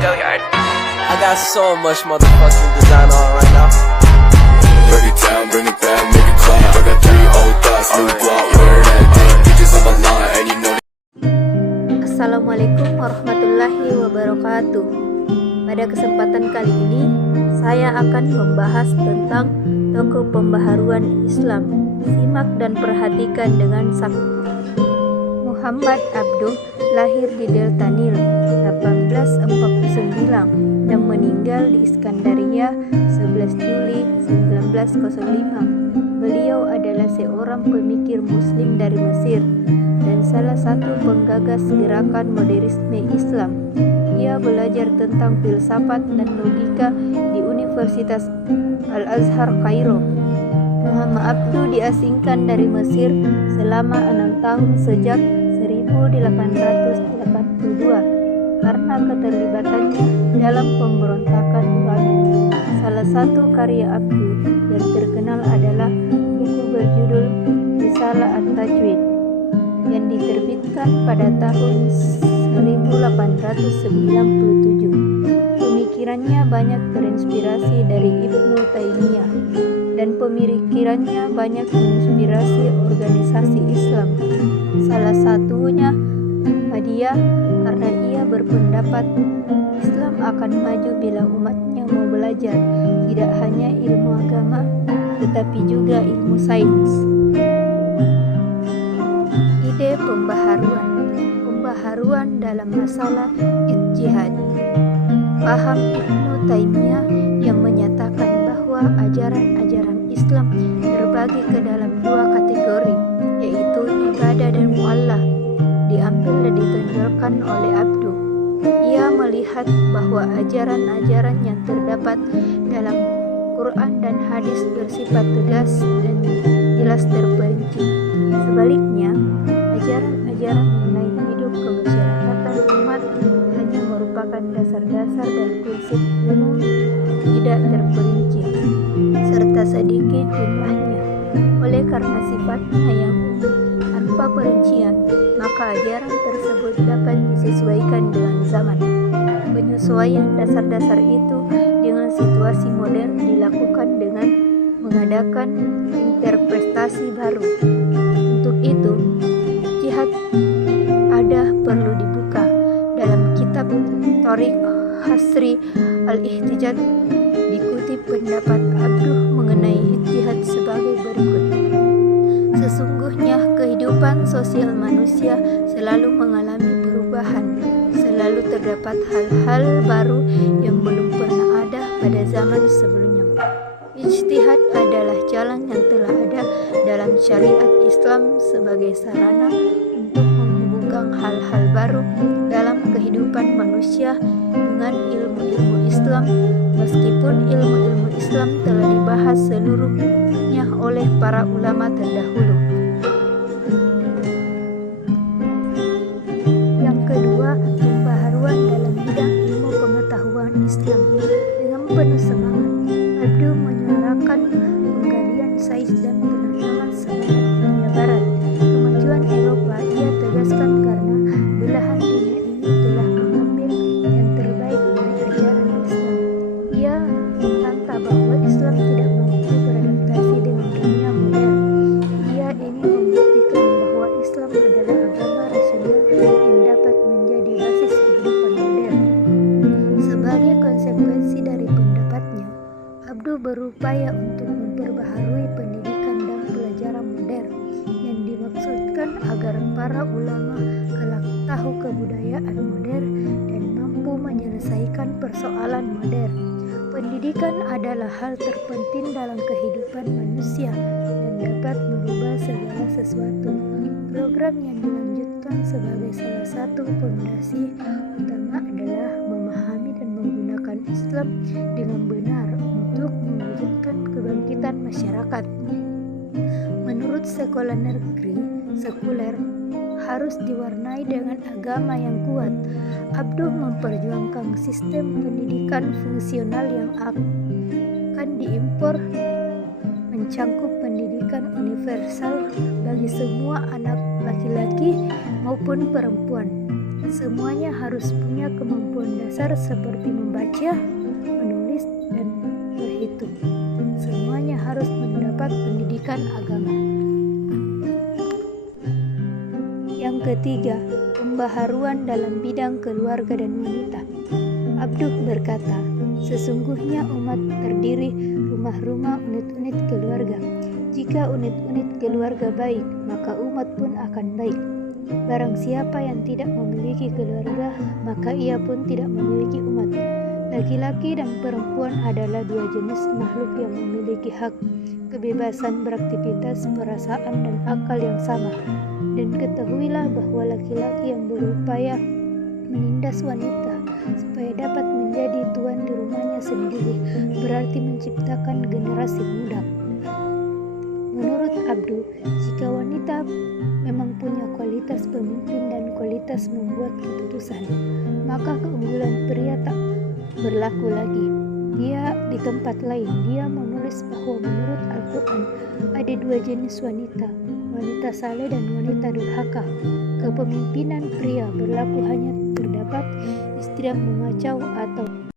Go yard. I got so much motherfucking design on right now. Break it down, bring it back, make it clap. I got 3 old thoughts, new guap, where that thing. Bitches on my line, and you know. Assalamualaikum warahmatullahi wabarakatuh. Pada kesempatan kali ini saya akan membahas tentang tokoh pembaharuan Islam. Simak dan perhatikan dengan sakti. Muhammad Abduh lahir di Delta Nil 1849 dan meninggal di Iskandaria 11 Juli 1905. Beliau adalah seorang pemikir muslim dari Mesir dan salah satu penggagas gerakan modernisme Islam. Ia belajar tentang filsafat dan logika di Universitas Al-Azhar Kairo. Muhammad Abduh diasingkan dari Mesir selama 6 tahun sejak 1882 karena keterlibatannya dalam pemberontakan Iran. Salah satu karya Abduh yang terkenal adalah buku berjudul Risalah At-Tajwid yang diterbitkan pada tahun 1897. Pemikirannya banyak terinspirasi dari Ibnu Taimiyah dan pemikirannya banyak menginspirasi organisasi Islam. Salah satunya Ahmadiyah, karena ia berpendapat Islam akan maju bila umatnya mau belajar tidak hanya ilmu agama tetapi juga ilmu sains. Ide pembaharuan dalam masalah ijtihad. Paham Ibnu Taimiyah yang menyatakan bahwa ajaran-ajaran Islam terbagi ke dalam 2 kategori, yaitu ibadah dan mu'allah, diambil dan ditonjolkan oleh Abduh. Ia melihat bahwa ajaran-ajaran yang terdapat dalam Quran dan hadis bersifat tegas dan jelas terperinci. Sebaliknya, ajaran-ajaran mengenai hidup kemasyarakatan umat hanya merupakan dasar-dasar dan prinsip umum tidak terperinci, serta sedikit jumlahnya. Oleh karena sifatnya yang tanpa perincian, maka ajaran tersebut dapat disesuaikan dengan zaman. Penyesuaian dasar-dasar itu dengan situasi modern dilakukan dengan mengadakan interpretasi baru. Untuk itu, jihad ada perlu dibuka. Dalam kitab Thariq Hasri Al-Ihtijaj dikutip pendapat Abduh mengenai ijtihad sebagai berikut. Sesungguhnya kehidupan sosial manusia selalu mengalami perubahan. Selalu terdapat hal-hal baru yang belum pernah ada pada zaman sebelumnya. Ijtihad adalah jalan yang telah ada dalam syariat Islam sebagai sarana untuk menghubungkan hal-hal baru dalam kehidupan manusia dengan ilmu-ilmu Islam, meskipun ilmu-ilmu Islam telah dibahas seluruhnya oleh para ulama terdahulu. Yang kedua, pembaharuan dalam bidang ilmu pengetahuan Islam. Dengan penuh semangat, Abduh menyuarakan penggalian sains dan penanaman semangat dunia barat. Kemajuan Eropa ia tegaskan karena belahan dunia ini telah mengambil yang terbaik dari ajaran Islam. Ia membantah bahwa Islam tidak mampu beradaptasi dengan dunia modern. Ia ingin membuktikan bahwa Islam adalah agama rasional yang dapat menjadi basis kehidupan modern. Sebagai konsekuensi dari pendapatnya, Abduh berupaya untuk memperbaharui pendidikan dan pelajaran modern yang dimaksudkan agar para ulama kelak tahu kebudayaan modern dan mampu menyelesaikan persoalan modern. Pendidikan adalah hal terpenting dalam kehidupan manusia dan dapat merubah segala sesuatu. Program yang dilanjutkan sebagai salah satu fondasi utama adalah memahami dan menggunakan Islam dengan benar untuk mewujudkan kebangkitan masyarakat. Menurut sekolah negeri, sekuler harus diwarnai dengan agama yang kuat. Abduh memperjuangkan sistem pendidikan fungsional yang akan diimpor, mencangkup pendidikan universal bagi semua anak laki-laki maupun perempuan. Semuanya harus punya kemampuan dasar seperti membaca, menulis, dan berhitung. Semuanya harus mendapat pendidikan agama. Yang ketiga, pembaharuan dalam bidang keluarga dan wanita. Abduh berkata, sesungguhnya umat terdiri rumah-rumah unit-unit keluarga. Jika unit-unit keluarga baik, maka umat pun akan baik. Barang siapa yang tidak memiliki keluarga, maka ia pun tidak memiliki umat. Laki-laki dan perempuan adalah dua jenis makhluk yang memiliki hak, kebebasan beraktivitas, perasaan, dan akal yang sama. Dan ketahuilah bahwa laki-laki yang berupaya menindas wanita supaya dapat menjadi tuan di rumahnya sendiri berarti menciptakan generasi muda. Menurut Abduh, jika wanita memang punya kualitas pemimpin dan kualitas membuat keputusan, maka keunggulan pria tak berlaku lagi. Dia di tempat lain, dia menulis bahwa menurut Al-Quran ada dua jenis wanita, wanita saleh dan wanita durhaka. Kepemimpinan pria berlaku hanya terdapat istri yang memacau atau